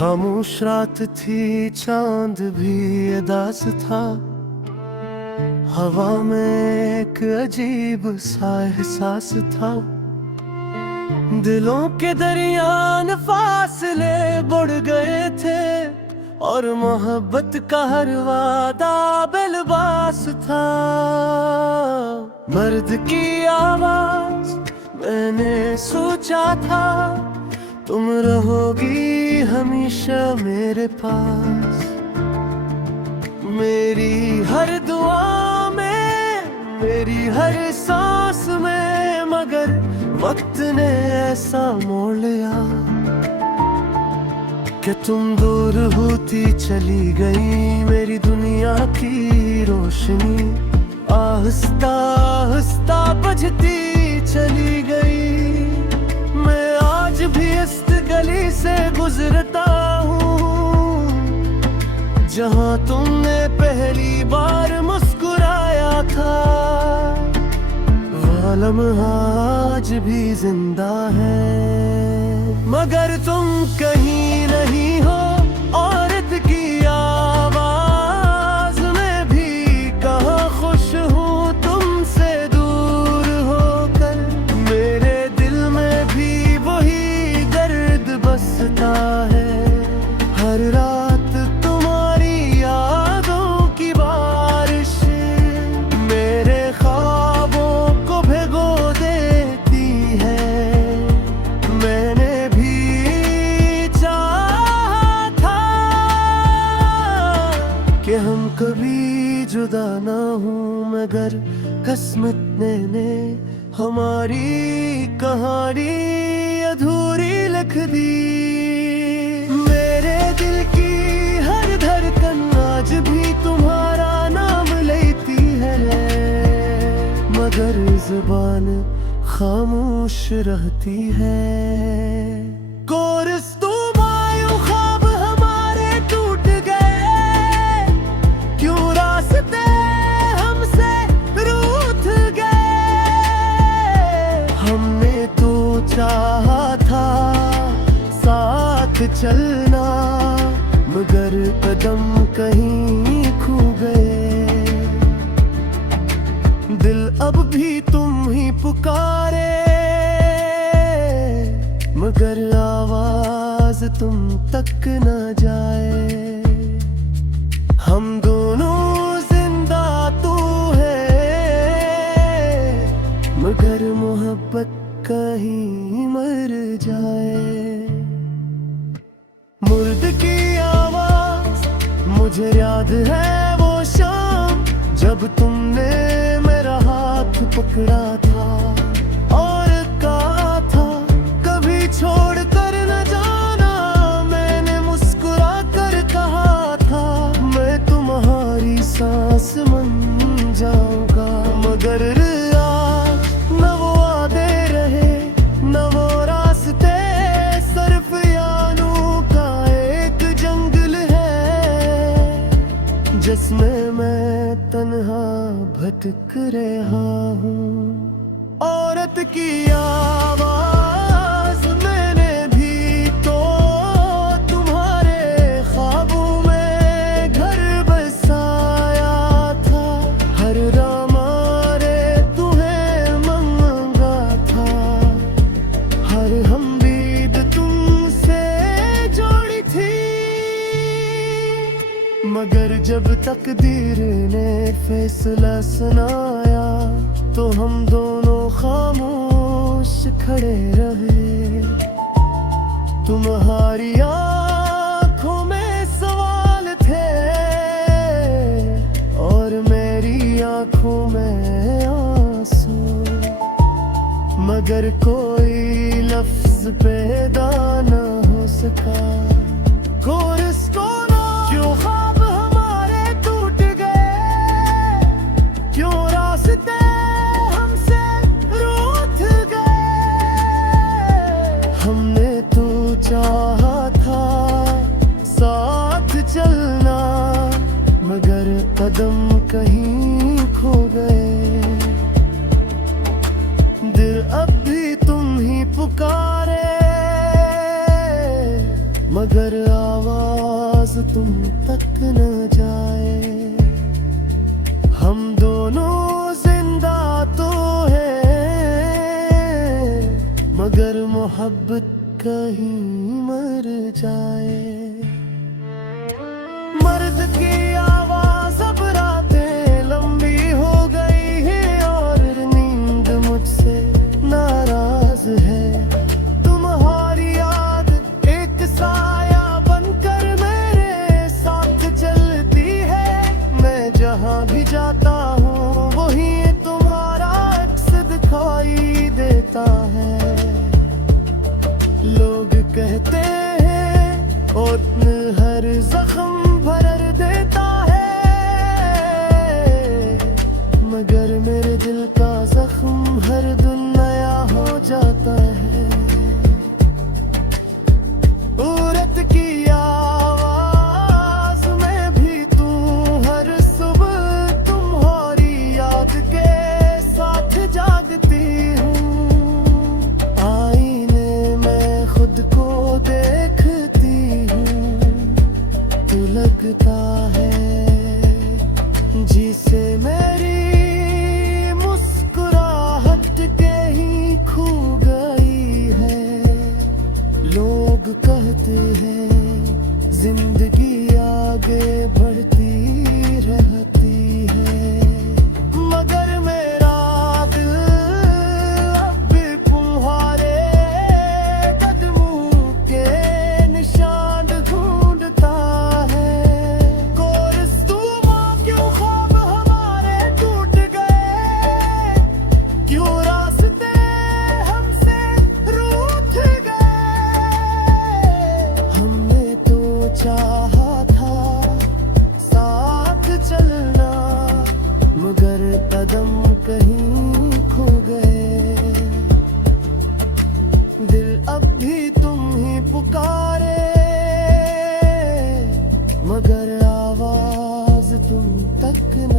खामोश रात थी, चांद भी उदास था। हवा में एक अजीब सा एहसास था। दिलों के दरियान फासले बढ़ गए थे और मोहब्बत का हर वादा बेलबास था। मर्द की आवाज मैंने सोचा था, तुम रहोगी हमेशा मेरे पास। मेरी हर दुआ में, मेरी हर सांस में, मगर वक्त ने ऐसा मोड़ लिया कि तुम दूर होती चली गई। मेरी दुनिया की रोशनी आहिस्ता आहिस्ता बुझती चली गई। मैं आज भी इस गली से गुजरता हूँ जहाँ तुमने पहली बार मुस्कुराया था। वो लम्हा आज भी जिंदा है, मगर तुम कहीं नहीं हो। औरत की आवाज में भी कहाँ खुश हूँ तुमसे दूर होकर। मेरे दिल में भी वही दर्द बसता है। हर रात तुम्हारी यादों की बारिश मेरे ख्वाबों को भिगो देती है। मैंने भी चाहा था कि हम कभी जुदा ना हों, मगर किस्मत ने हमारी कहानी अधूरी लिख दी। मेरे दिल की हर धड़कन आज भी तुम्हारा नाम लेती है, मगर जुबान खामोश रहती है। कोरस तुम आयो, ख्वाब हमारे टूट गए। क्यों रास्ते हमसे रूठ गए। हमने तो चाहा था साथ चलना, मगर कदम कहीं खो गए। दिल अब भी तुम ही पुकारे, मगर आवाज तुम तक न जाए। हम दोनों जिंदा तो है, मगर मोहब्बत कहीं मर जाए। मुर्द की आवाज मुझे याद है वो शाम, जब तुमने मेरा हाथ पकड़ा था और कहा था कभी छोड़ कर न जाना। मैंने मुस्कुरा कर कहा था मैं तुम्हारी सांस बन जाऊंगा, मगर आज न वो वादे रहे न वो रास्ते। सिर्फ यानों का एक जंगल है जिसमें मैं तन्हा भटक रहा हूँ। औरत की आवाज मैंने भी तो तुम्हारे ख्वाबों में घर बसाया था। हर रामारे तुम्हें मंगा था, हर हमदीद तुमसे जोड़ी थी। मगर जब तकदीर ने फैसला सुनाया तो हम दोनों खामोश खड़े रहे। तुम्हारी आंखों में सवाल थे और मेरी आंखों में आंसू, मगर कोई लफ्ज पैदा न हो सका। कोरस को क्यों ख्वाब हमारे टूट गए, क्यों रास्ते हमसे रूठ गए। हमने तो चाहा था साथ चलना, मगर कदम कहीं खो गए। दिल अब भी तुम ही पुकारे, मगर तुम तक न जाए। हम दोनों जिंदा तो हैं, मगर मोहब्बत कहीं मर जाए। मर्द की आवाज अब रातें लंबी हो गई है और नींद मुझसे नाराज है। तुम्हारी याद एक साया बनकर मेरे साथ चलती है। मैं जहां भी जाता हूँ वहीं तुम्हारा अक्स दिखाई देता है। लोग कहते हैं और हर जख्म भर देता है, मगर मेरे दिल का जख्म हर दिन नया हो जाता है। औरत की आवाज में भी तू हर सुबह तुम्हारी याद के साथ जागती हूँ। आईने में खुद को देखती हूँ, तू लगता है जिसे मेरी मुस्कुराहट के ही खो गई है। लोग कहते हैं जिंदगी आगे बढ़ती रहती है, मगर मेरा दिल अब भी तुम्हारे कदमों के निशान ढूंढता है। कोरस्तुमा क्यों ख्वाब हमारे टूट गए, क्यों रास्ते हमसे रूठ गए। हमने तो चाहा था साथ चलना, मगर कदम कहीं खो गए। दिल अब भी तुम ही पुकारे, मगर आवाज तुम तक न